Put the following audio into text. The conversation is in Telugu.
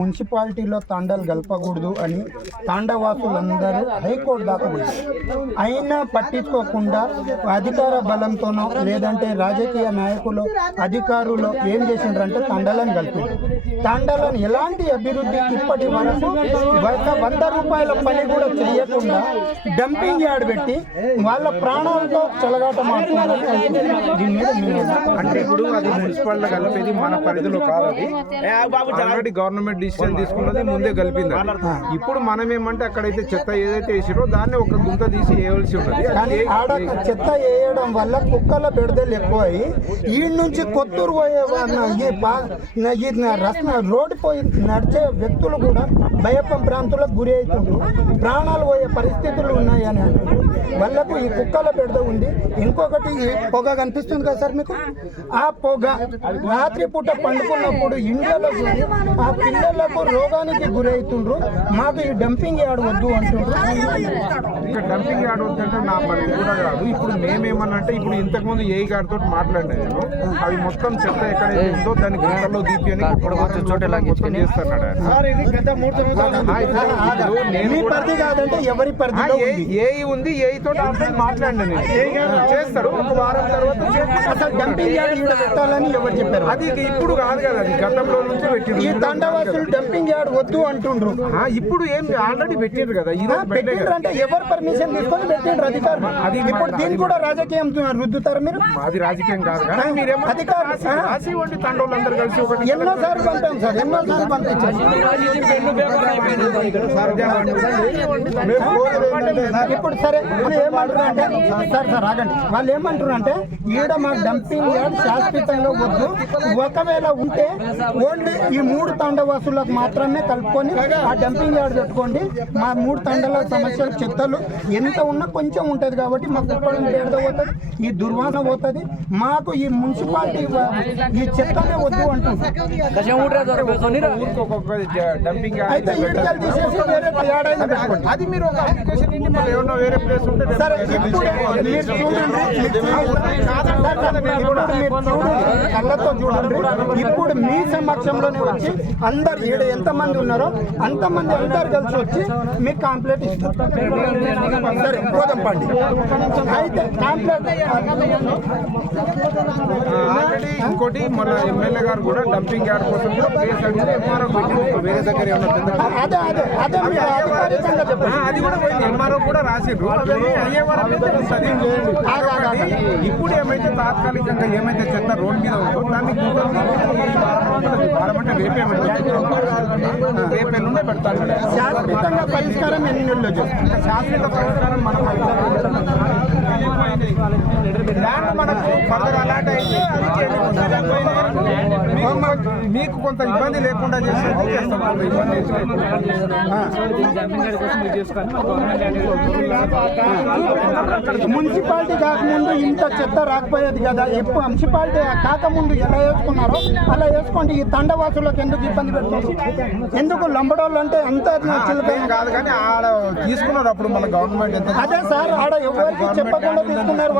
మున్సిపాలిటీలో తాండాలు గలపకూడదు అని తాండవాసులందరూ హైకోర్టు దాకా పోయారు. అయినా పట్టించుకోకుండా అధికార బలంతోనో లేదంటే రాజకీయ నాయకులు అధికారులు ఏం చేసిండ్రంటే తాండాలను కలిపారు. తాండాలను ఎలాంటి అభివృద్ధి ఇప్పటి వరకు 100 రూపాయల పని కూడా చేయకుండా డంపింగ్ యార్డ్ పెట్టి వాళ్ళ ప్రాణాలతో చెలగాట మాట్లాడారు. దీని మీద అంటే ఇప్పుడు అది మున్సిపాలిటీ కలిపేది మన పరిధిలో కాదు. అది ఆల్రెడీ గవర్నమెంట్ డిసిషన్ తీసుకున్నది ముందే కలిపింది. ఇప్పుడు మనం ఏమంటే అక్కడైతే చెత్త ఏదైతే వేసిరో దాన్ని ఒక గుంత తీసి వేయవలసి ఉంటుంది. కానీ ఆడ చెత్త వేయడం వల్ల కుక్కల బెడదలు ఎక్కువ అయ్యి ఈ నుంచి కొత్తూరు పోయే రోడ్డు పోయి నడిచే వ్యక్తులు కూడా భయపం ప్రాంతాలకు గురి అవుతుండ్రు, ప్రాణాలు పోయే పరిస్థితులు ఉన్నాయని అంటున్నారు. వాళ్ళకు ఈ కుక్కల బెడద ఉంది. ఇంకొకటి పొగ కనిపిస్తుంది కదా సార్ మీకు, ఆ పొగ రాత్రి పూట పండుకున్నప్పుడు ఇండ్లలో ఆ పిల్లలకు రోగానికి గురవుతుండ్రు. మాకు ఈ డంపింగ్ యార్డ్ వద్దు అంటుండ్రు. ఇంకా డంపింగ్ యార్డ్ వద్దంటే నా పరిధి కూడా కాదు. ఇప్పుడు మేమేమన్నంటే ఇప్పుడు ఇంతకుముందు ఏ గారితో మాట్లాడినాను, అవి మొత్తం చెత్త ఎక్కడైతే ఉందో దాన్ని గంటల్లో దీపి అని మొత్తం చేస్తున్నాడు. పరిధి కాదంటే ఎవరి పరిధి ఏ ఉంది, ఏ తోటి మాట్లాడినా చేస్తాడు. ఒక వారం తర్వాత అసలు డంపింగ్ యార్డ్ పెట్టాలని ఎవరు చెప్పారు? అది ఇప్పుడు కాదు కదా, అది గతంలో నుంచి పెట్టింది. ఈ తండవాసులు డంపింగ్ యార్డ్ వద్దు అంటుండ్రు. ఇప్పుడు ఏం ఆల్రెడీ పెట్టిండ్రు కదా, పెట్టిండ్రు అంటే ఎవరు పర్మిషన్ తీసుకొని పెట్టిండ్రు అధికారులు. ఇప్పుడు దీన్ని కూడా రాజకీయం రుద్దుతారు మీరు? అది రాజకీయం కాదు కానీ మీరేమో అధికారులు రాసి వంటి తండోళ్ళందరూ కలిసి ఒకటి ఎన్నోసార్లు పంపాం సార్, ఎన్నోసార్లు పంపించారు. ఇప్పుడు సరే ఏమంటారు అంటే సార్ ఆగండి, వాళ్ళు ఏమంటారు అంటే ఈడ మా డంపింగ్ యార్డ్ శాశ్వతంగా వద్దు, ఒకవేళ ఉంటే ఓన్లీ ఈ 3 తాండవాసులకు మాత్రమే కలుపుకొని ఆ డంపింగ్ యార్డ్ పెట్టుకోండి. మా 3 తాండాల సమస్యలు చెత్తలు ఎంత ఉన్నా కొంచెం ఉంటుంది కాబట్టి మాకు కుప్పడం బెడద పోతుంది, ఈ దుర్వాసన పోతుంది, మాకు ఈ మున్సిపాలిటీ ఈ చెత్తనే వద్దు అంటుంది. అయితే ఈడికలు తీసేసి వేరే యార్డ్ అయినా పెట్టుకోండి. అది మీరు ఒక అప్లికేషన్ ఇచ్చి మళ్ళీ ఏమన్నా వేరే ప్లేస్ ఉంటే సరే ఇప్పుడు మీరు చూడండి, కళ్ళతో చూడండి. ఇప్పుడు మీ సమక్షంలోనే వచ్చి అందరు ఈడ ఎంతమంది ఉన్నారో అంతమంది అందరు కలిసి వచ్చి మీకు కాంప్లైంట్ ఇస్తారు. సరే పోదాం పండి. అయితే కాంప్లైంట్ ఆల్రెడీ ఇంకోటి మన ఎమ్మెల్యే గారు కూడా డంపింగ్ యార్డ్ కోసం ప్లేస్ అడిగితే ఎంఆర్ఓ వేరే దగ్గర ఏమన్నా అది కూడా పోయింది. ఎంఆర్ఓ కూడా రాసిండ్రు, అయ్యే వరకు ఇప్పుడు ఏమైతే తాత్కాలికంగా ఏమైతే చెత్త రోడ్ మీద ఉందో దాన్ని వారమంటే రేపేళ్ళుండే పెడతాను. శాశ్వతంగా పరిష్కారం ఎన్ని నెలలు చూస్తాం? శాశ్వత పరిష్కారం మనం మనకు ఫర్దర్ అలాట్ అయితే మీకు కొంత ఇబ్బంది లేకుండా చేసేది చేస్తాం. మున్సిపాలిటీ కాకముందు ఇంత చెత్త రాకపోయేది కదా. ఎప్పుడు మున్సిపాలిటీ కాకముందు ఎలా వేసుకున్నారో అలా వేసుకోండి. ఈ తండవాసులకు ఎందుకు ఇబ్బంది పెడుతుంది? ఎందుకు లంబడోళ్ళు అంటే అంత కాదు కానీ ఆడ తీసుకున్నారు అప్పుడు మన గవర్నమెంట్ ఎంత. అదే సార్ ఆడ ఎవరికి చెప్పకుండా తీసుకున్నారు.